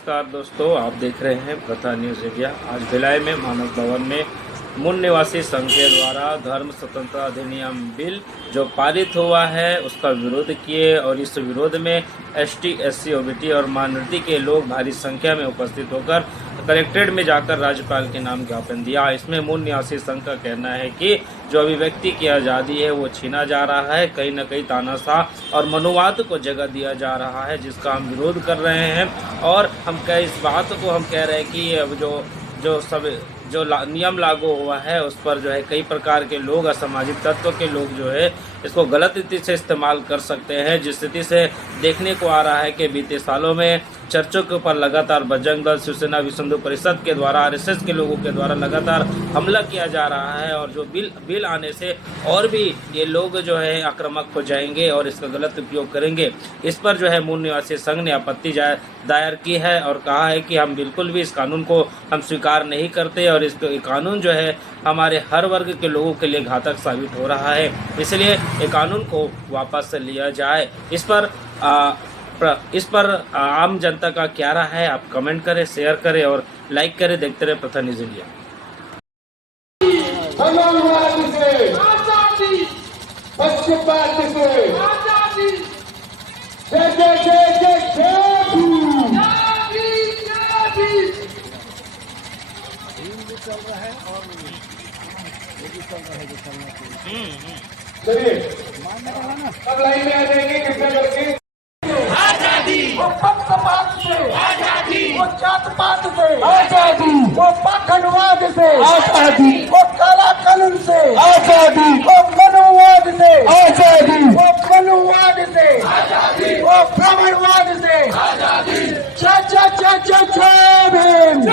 नमस्कार दोस्तों, आप देख रहे हैं प्रथा न्यूज़ इंडिया। आज भिलाई में मानव भवन में मूल निवासी संघ के द्वारा धर्म स्वतंत्रता अधिनियम बिल जो पारित हुआ है उसका विरोध किए और इस विरोध में एसटी, एससी, ओबीटी और माइनॉरिटी के लोग भारी संख्या में उपस्थित होकर कलेक्ट्रेट में जाकर राज्यपाल के नाम ज्ञापन दिया। इसमें मूल निवासी संघ का कहना है कि जो अभिव्यक्ति की आज़ादी है वो छीना जा रहा है, कहीं न कहीं तानाशाह और मनुवाद को जगह दिया जा रहा है, जिसका हम विरोध कर रहे हैं। और हम इस बात को हम कह रहे हैं कि अब जो नियम लागू हुआ है उस पर जो है कई प्रकार के लोग, असामाजिक तत्व के लोग जो है इसको गलत रीति से इस्तेमाल कर सकते हैं। जिस स्थिति से देखने को आ रहा है कि बीते सालों में चर्चों के ऊपर लगातार बजरंग दल, शिवसेना, विश्व हिंदू परिषद के द्वारा, आरएसएस के लोगों के द्वारा लगातार हमला किया जा रहा है और जो बिल आने से और भी ये लोग जो है आक्रामक हो जाएंगे और इसका गलत उपयोग करेंगे। इस पर जो है मूल निवासी संघ ने आपत्ति दायर की है और कहा है कि हम बिल्कुल भी इस कानून को हम स्वीकार नहीं करते और इस कानून जो है हमारे हर वर्ग के लोगों के लिए घातक साबित हो रहा है, इसलिए ये कानून को वापस लिया जाए। इस पर आम जनता का क्या राय है, आप कमेंट करें, शेयर करें और लाइक करें। देखते रहे प्रथा न्यूज़ इंडिया। चल रहा है और ये भी चल रहा है जो चलना चाहिए। चलिए मानने वाला ना सब लाइन में आ जाएंगे कृपया करके। आजादी, वो पक्षपात से आजादी, वो जात पात से आजादी, वो पाखंडवाद से आजादी, वो काला कानून से आजादी, वो मनुवाद से आजादी, वो मनुवाद से आजादी, वो ब्राह्मणवाद से आजादी। जय जय जय जय जय भीम, जय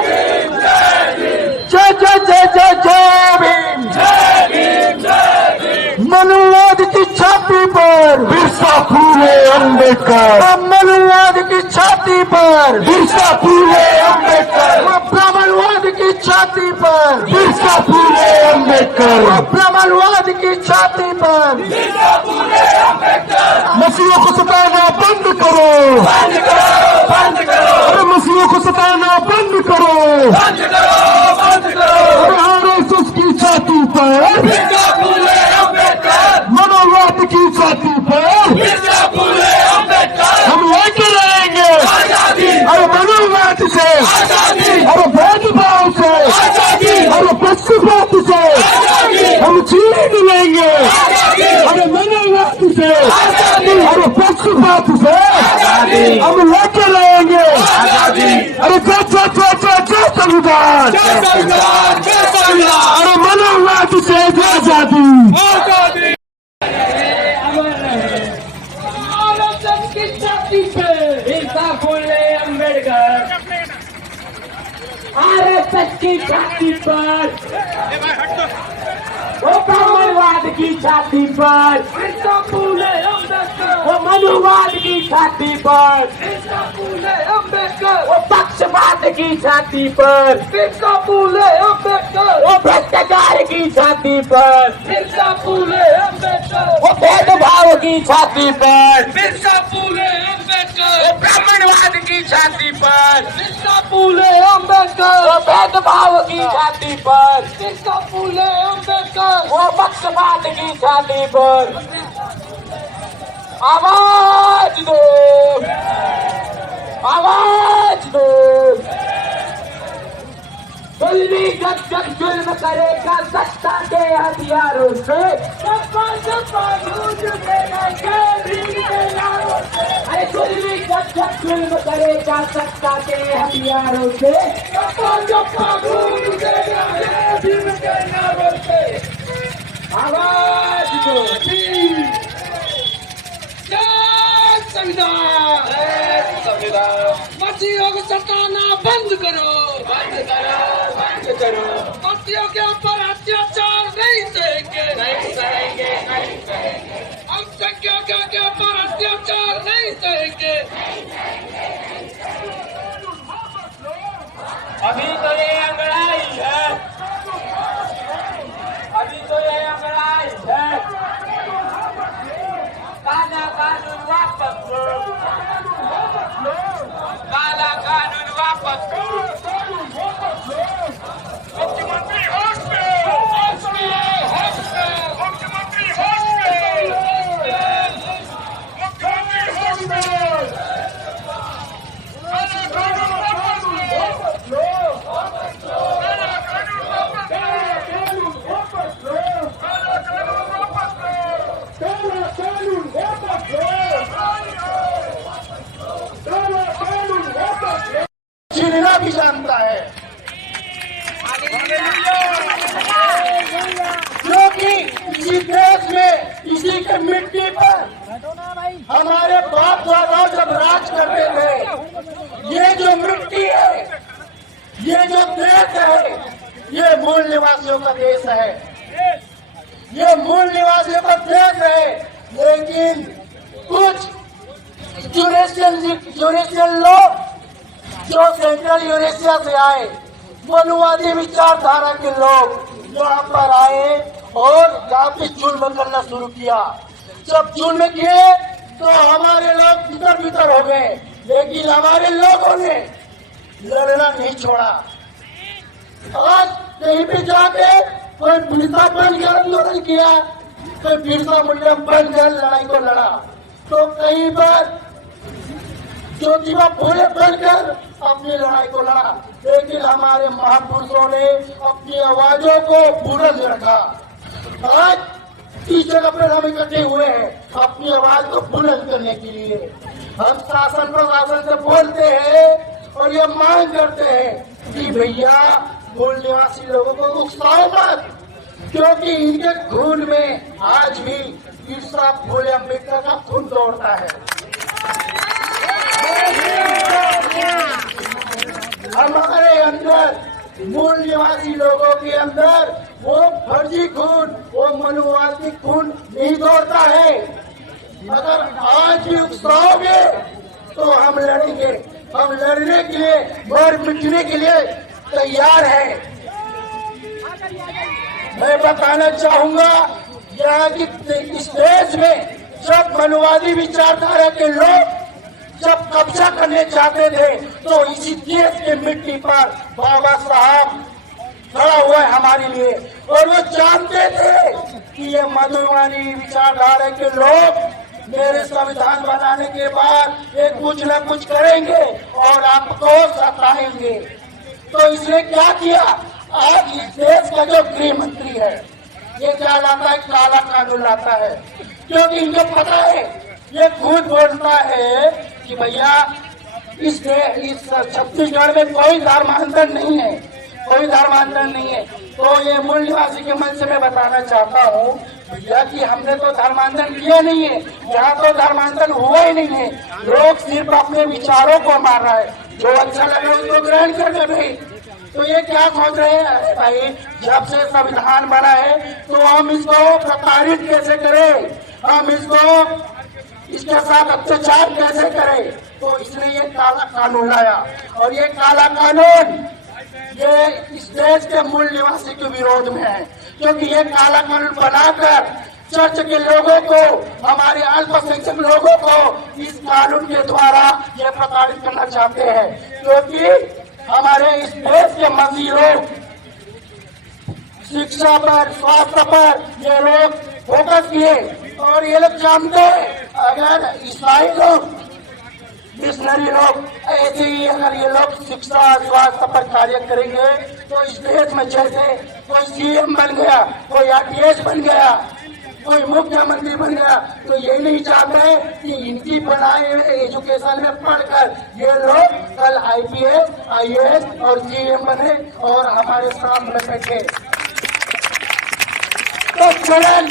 भीम, जय भीम, जय जय जय जय जय भीम। जय भीम, जय भीम। मनुवाद की छाती पर बिरसा फुले अम्बेडकर, मनुवाद की छाती पर बिरसा फुले अम्बेडकर, वो ब्राह्मणवाद की छाती पर बिरसा फुले अम्बेडकर, वो ब्राह्मणवाद की छाती पर बिरसा फुले अम्बेडकर। मसीहों को सताना बंद करो, बंद करो, बंद करो, अरे मसीहों को सताना बंद करो। बंद करो, बंद करो। आरएसएस की छाती पर बिरसा फुले अम्बेडकर, मनोवाद की छाती पर बिरसा फुले अम्बेडकर। हम लेके रहेंगे। आजादी, अरे मनोवाद से, आजादी, अरे भेदभाव से, आजादी, अरे पक्षपात से आजादी, हम जीत लेंगे। आजादी, अरे मनोवाद से, आजादी, अरे पक्षपात से आजादी, हम लेके रहेंगे। आजादी। अरे जय जय जय जय जय संविधान, जय संविधान, जय संविधान, अरे मनोवाद से आजादी। आजादी। आरएसएस की छाती पे बिरसा फुले अम्बेडकर, आरएसएस की छाती पर, वो ब्राह्मणवाद की छाती पर बिरसा फुले अम्बेडकर, वो मनुवाद की छाती पर बिरसा फुले अम्बेडकर, वो पक्षपात की छाती पर बिरसा फुले अम्बेडकर, वो भ्रष्टाचार की छाती पर बिरसा फुले अम्बेडकर, वो भेदभाव की छाती पर बिरसा फुले अम्बेडकर, वो ब्राह्मणवाद की छाती पर बिरसा फुले अम्बेडकर, वो भेदभाव की छाती पर बिरसा फुले अम्बेडकर, वो पक्षपात की छाती पर आवाज दो, आवाज दो। जुल्मी जग जग जुल्म करेगा सत्ता के हथियारों से, सपा सपा गूंज उठेगा जय भीम के नारों से। अरे जुल्मी जग जग जुल्म करेगा सत्ता के हथियारों से, सपा सपा गूंज उठेगा जय भीम के नारों से। आवाज दो, जय संविधान, जय संविधान। मसीहों को सताना बंद करो, बंद करो, बंद करो। मसीहों के ऊपर अत्याचार नहीं सहेंगे, नहीं सहेंगे, नहीं सहेंगे। अल्पसंख्यकों के ऊपर अत्याचार नहीं सहेंगे। अभी तो ये अंगड़ाई है, अभी तो ये अंगड़ाई है। काला कानून वापस लो, काला दुनिया भी जानता है, क्योंकि इसी देश में, इसी के मिट्टी पर हमारे बाप दादा जब राज करते थे, ये जो मिट्टी है, ये जो देश है, ये मूल निवासियों का देश है, ये मूल निवासियों का देश है। लेकिन कुछ यूरेशियन लोग जो सेंट्रल यूरेशिया से आए, मनुवादी विचारधारा के लोग यहाँ पर आए और यहाँ पे जुल्म करना शुरू किया। जब जुल्म किए तो हमारे लोग भीतर भीतर हो गए, लेकिन हमारे लोगों ने लड़ना नहीं छोड़ा। आज कहीं भी जाके कोई बिरसा बनकर आंदोलन किया, कोई बिरसा मुंडा बनकर लड़ाई को लड़ा, तो कहीं पर ज्योतिबा फूले बनकर अपनी लड़ाई को लड़ा। लेकिन हमारे महापुरुषों ने अपनी आवाजों को बुलंद रखा। आज इस जगह पर हम इकट्ठे हुए हैं अपनी आवाज को बुलंद करने के लिए। हम शासन प्रशासन से बोलते हैं और ये मांग करते हैं कि भैया मूल निवासी लोगों को उकसाओ मत, क्योंकि इनके खून में आज भी बिरसा फुले अम्बेडकर का खून दौड़ता है। हमारे अंदर, मूल निवासी लोगों के अंदर वो फर्जी खून, वो मनुवादी खून नहीं दौड़ता है। अगर आज भी उकसाओगे तो हम लड़ेंगे, हम लड़ने के लिए, मर मिटने के लिए तैयार है। मैं बताना चाहूंगा यहाँ की इस देश में जब मनुवादी विचारधारा के लोग जब कब्जा करने चाहते थे, तो इसी देश के मिट्टी पर बाबा साहब खड़ा हुआ है हमारे लिए, और वो जानते थे कि ये मनुवादी विचारधारा के लोग मेरे संविधान बनाने के बाद ये कुछ न कुछ करेंगे और आपको सताएंगे। तो इसने क्या किया, आज इस देश का जो गृह मंत्री है, ये क्या लाता है, काला कानून लाता है, क्योंकि इनको पता है, ये खुद बोलता है कि भैया इस छत्तीसगढ़ में कोई धर्मांतर नहीं है, कोई धर्मांतर नहीं है। तो ये मूल निवासी के मन से मैं बताना चाहता हूँ भैया कि हमने तो धर्मांतर किया नहीं है, यहाँ तो धर्मांतर हुआ ही नहीं है। लोग सिर्फ अपने विचारों को मार रहा है, जो अच्छा लगे उसको ग्रहण कर ले भाई। तो ये क्या खोज रहे हैं भाई, जब से संविधान बना है तो हम इसको प्रताड़ित कैसे करें, हम इसको इसके साथ अत्याचार कैसे करें। तो इसने ये काला कानून लाया, और ये काला कानून ये इस देश के मूल निवासी के विरोध में है, क्योंकि ये काला कानून बनाकर चर्च के लोगों को, हमारे अल्पसंख्यक लोगों को इस कानून के द्वारा ये प्रताड़ित करना चाहते हैं। क्योंकि हमारे इस देश के मजदूरों शिक्षा पर, स्वास्थ्य पर ये लोग फोकस किए, और ये लोग जानते हैं अगर ईसाई लोग, मिशनरी लोग ऐसे ही अगर ये लोग शिक्षा स्वास्थ्य पर कार्य करेंगे तो इस देश में जैसे कोई सीएम बन गया, कोई आरटीएस बन गया, कोई मुख्यमंत्री बन गया, तो ये नहीं चाहते कि इनकी बनाए हुए एजुकेशन में पढ़कर ये लोग कल आईपीएस, आईएएस और सीएम बने और हमारे सामने बैठे। तो चलन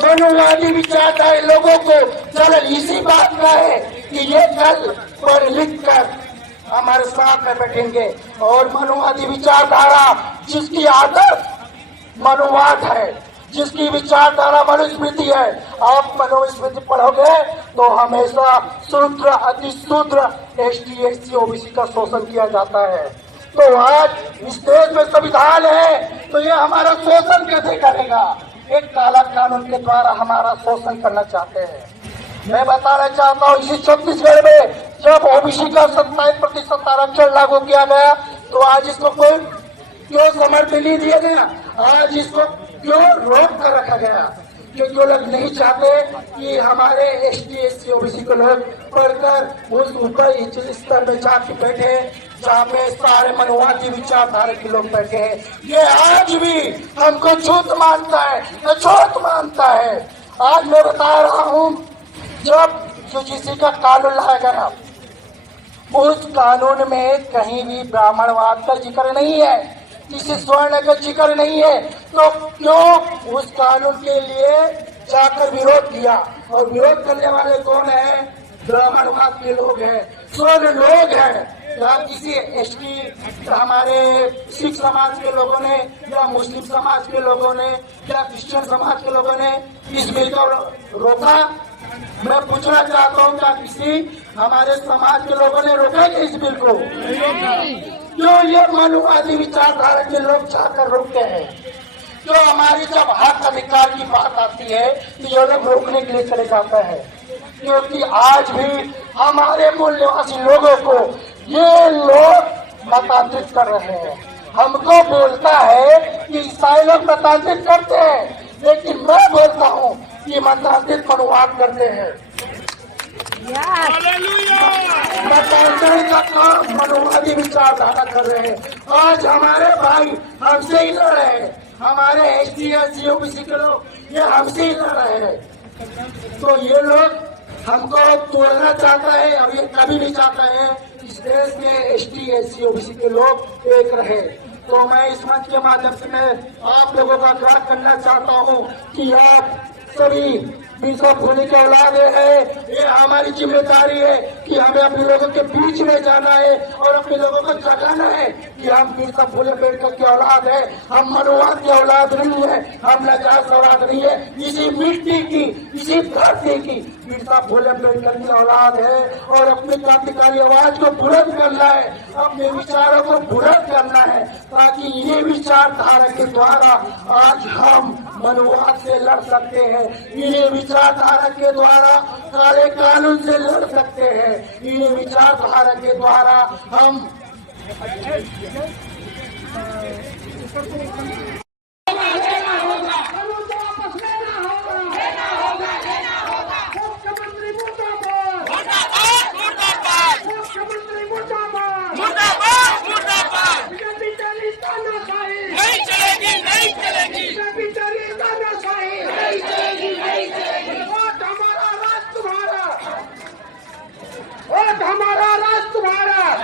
मनुवादी विचारधारा लोगों को चलन इसी बात का है कि ये कल पढ़ लिख कर हमारे साथ में बैठेंगे, और मनुवादी विचारधारा जिसकी आदत मनुवाद है, जिसकी विचारधारा मनुस्मृति है, आप मनुस्मृति पढ़ोगे तो हमेशा शूद्र, अतिशूद्र, एसटी, एससी, ओबीसी का शोषण किया जाता है। तो आज इस देश में संविधान है तो ये हमारा शोषण कैसे करेगा, एक काला कानून के द्वारा हमारा शोषण करना चाहते हैं। मैं बताना चाहता हूँ इसी छत्तीसगढ़ में जब ओबीसी का 27% आरक्षण लागू किया गया तो आज इसको कोई क्यों समर्थन नहीं दिया गया, आज इसको क्यों रोक कर रखा गया, क्योंकि वो लोग नहीं चाहते कि हमारे एसटी, एससी, ओबीसी को लोग पढ़कर उस ऊपर स्तर में जाके बैठे जहाँ पे सारे मनुवादी विचारधारा के लोग बैठे हैं। ये आज भी हमको छूत मानता है, अछूत मानता है। आज मैं बता रहा हूँ जब यूजीसी का कानून लाया गया उस कानून में कहीं भी ब्राह्मणवाद का जिक्र नहीं है, किसी स्वर्ण का जिक्र नहीं है, तो क्यों उस कानून के लिए जाकर विरोध किया? और विरोध करने वाले कौन है? ब्राह्मणवाद के लोग हैं, स्वर्ण लोग हैं। या किसी एसटी हमारे सिख समाज के लोगों ने या मुस्लिम समाज के लोगों ने या क्रिश्चियन समाज के लोगों ने इस बिल को रोका? मैं पूछना चाहता हूँ, क्या किसी हमारे समाज के लोगों ने रोका क्या इस बिल को? क्यों ये मनुवादी विचारधारा के लोग जाकर रोकते हैं? क्यों हमारी जब हक अधिकार की बात आती है तो ये लोग रोकने के लिए चले जाते हैं? क्योंकि आज भी हमारे मूल निवासी लोगों को ये लोग मतांतरित कर रहे हैं। हमको बोलता है कि ईसाई लोग मतांतरित करते हैं, लेकिन मैं बोलता हूँ कि मतांतरित मनुवाद करते हैं। मतांतरण का काम मनुवादी विचारधारा कर रहे हैं। आज हमारे भाई हमसे ही लड़ रहे हैं, हमारे एसटी एससी ओबीसी के लोग ये हमसे ही लड़ रहे हैं। तो ये लोग हमको तोड़ना चाहता है और ये कभी नहीं चाहता है इस देश के एसटी एससी ओबीसी के लोग एक रहे। तो मैं इस मंच के माध्यम से मैं आप लोगों का आग्रह करना चाहता हूँ कि आप सभी बिशप होने के औलाद है, ये हमारी जिम्मेदारी है कि हमें अपने लोगों के बीच में जाना है और अपने लोगों को जगाना है कि हम बिशप फुले अम्बेडकर की औलाद है, हम मनुवाद की औलाद नहीं है, हम नाजायज औलाद नहीं है। इसी मिट्टी की, इसी धरती की बिशप फुले अम्बेडकर की औलाद है और अपनी क्रांतिकारी आवाज को बुलंद करना है, अपने विचारों को बुलंद करना है, ताकि ये विचारधारा के द्वारा आज हम मनुवाद से लड़ सकते हैं। ये विचारधारा के द्वारा काले कानून से लड़ सकते हैं। ये विचारधारा के द्वारा हम हमारा राष्ट्र भारत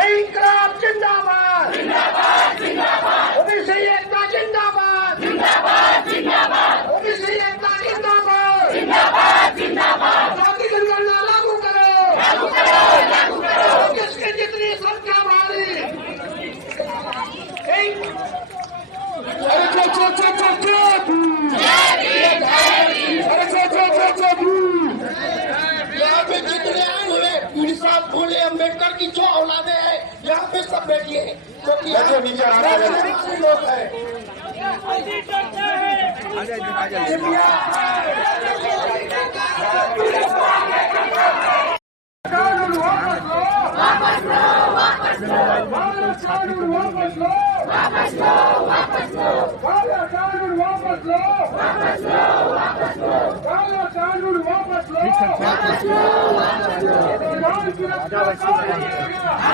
इंकलाब जिंदाबाद, ओबीसी एकता जिंदाबाद, ओबीसी एकता जिंदाबाद, जाति जनगणना लागू करो, किसकी जितनी संख्या हमारी। यहाँ पे जितने आए हुए बिरसा फुले अम्बेडकर की जो औलादे हैं यहाँ पे सब बैठिए, क्योंकि लोग हैं।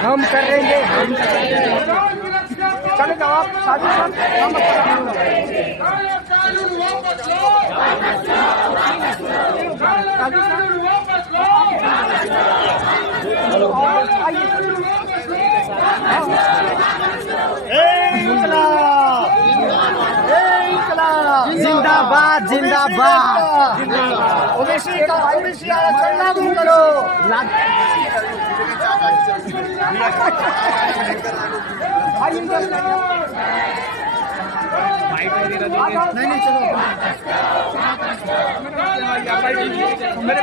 हम करेंगे, चले जाओ आप साथी जिंदाबाद जिंदाबाद, ओबीसी का ओबीसी आरक्षण लागू करो। नहीं चलो मेरे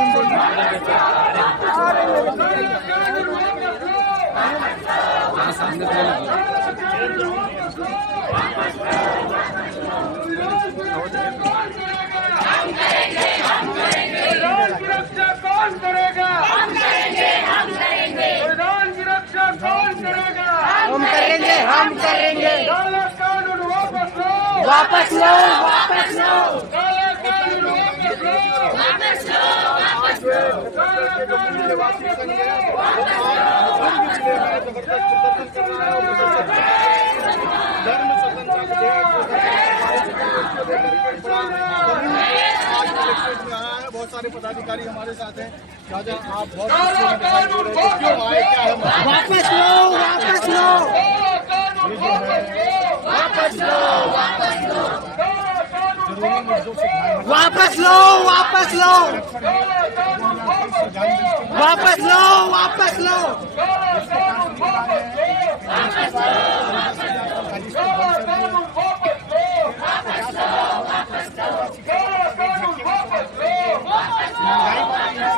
कौन करेगा? हम करेंगे। प्रधान की रक्षा कौन करेगा? हम करेंगे। काला कानून वापस लो। काला कानून वापस लो। काला कानून वापस बहुत सारे पदाधिकारी हमारे साथ हैं। राजा आप बहुत काला कानून वापस लो, वापस लो, वापस लो, वापस लो।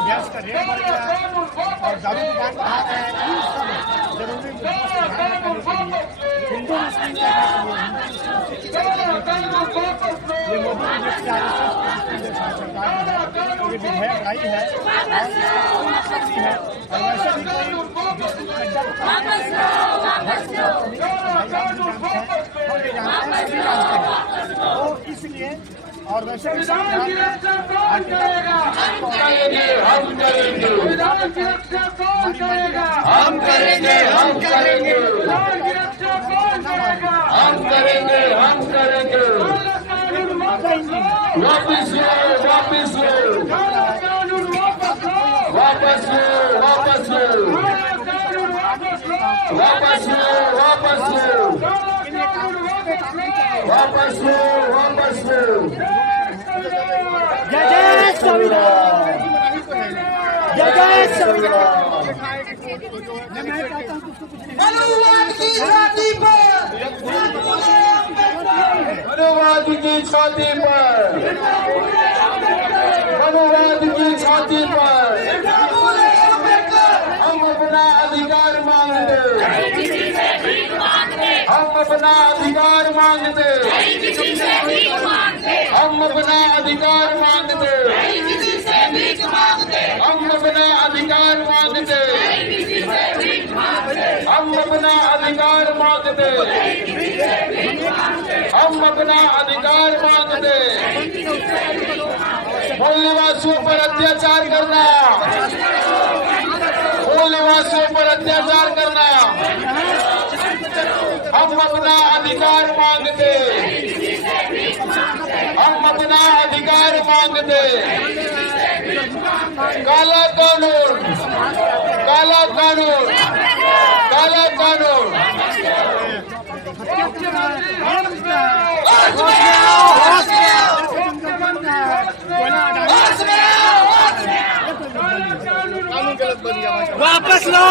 गैस का रेट बढ़ गया है और दारू दुकान का जरूरी हिंदू मुस्लिम ये मोदी जी सरकार ये विधेयक आई है और वैसे भी तो इसलिए और वैसे भी हम करेंगे, हम करेंगे, हम करेंगे, हम करेंगे, हम करेंगे, हम करेंगे। वापिस लो, वापिस लो, वापस लो, वापस लो, वापस लो, वापस लो, वापस लो, वापस लो। जय जय संविधान, जय जय संविधान। मनुवाद की छाती पर, मनुवाद की छाती पर, मनुवाद की छाती पर हम अपना अधिकार मांगते, हम अपना अधिकार मांगते, हम अपना अधिकार मांगते, हम अपना अधिकार मांगते, हम अपना अधिकार मांगते, हम अपना अधिकार मांगते। मूल निवासियों पर अत्याचार करना, मूल निवासियों पर अत्याचार करना, हम अपना अधिकार मांगते, हम अपना अधिकार मांगते। काला कानून, काला कानून, काला कानून। वापस लो,